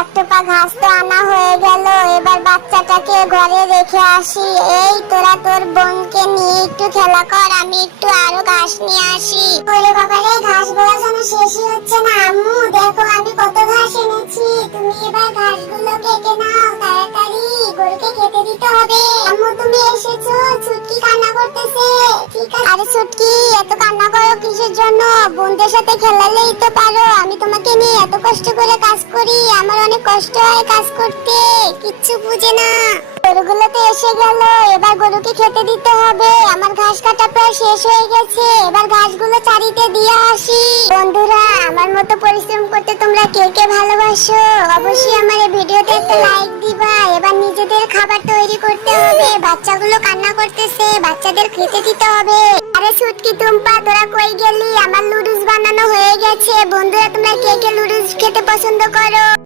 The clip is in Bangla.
একটা পা ঘাস তো আনা হয়ে গেল, এবার বাচ্চাটাকে ঘরে রেখে আসি। এই তোরা তোর বোনকে নিয়ে একটু খেলা কর, আমি একটু আরো ঘাস নিয়ে আসি। ওরে বাবা রে, ঘাস গুলো যেন শেষই হচ্ছে না। আম্মু দেখো আমি কত ঘাস এনেছি, তুমি এবার ঘাসগুলো কেটে নাও তাড়াতাড়ি, গরুকে খেতে দিতে হবে। আম্মু তুমি এসেছো, ছুটকি কান্না করতেছে। ঠিক আছে। আরে ছুটকি, এত কান্না করো কিসের জন্য? বোনদের সাথে খেলালেই তো পারো, আমি তোমাকে নিয়ে এত কষ্ট করে কাজ করি, আমার অনেক কষ্ট হয় কাজ করতে, কিচ্ছু বুঝে না। গরুগুলো তো এসে গেল, এবার গরুকে খেতে দিতে হবে। আমার ঘাস কাটা প্রায় শেষ হয়ে গেছে, এবার ঘাসগুলো চারিতে দিয়ে আসি। বন্ধুরা, আমার মতো পরিশ্রম করতে তোমরা কে কে ভালোবাসো? অবশ্যই আমার এই ভিডিওতে একটা লাইক দিবা। এবার নিজেদের খাবার তৈরি করতে হবে, বাচ্চাগুলো কান্না করতেছে, বাচ্চাদের খেতে দিতে হবে। আরে ছুটকি টুম্পা, তোরা কই গেলি? আমার নুডলস বানানো হয়ে গেছে। বন্ধুরা, তোমরা কে কে নুডলস খেতে পছন্দ করো?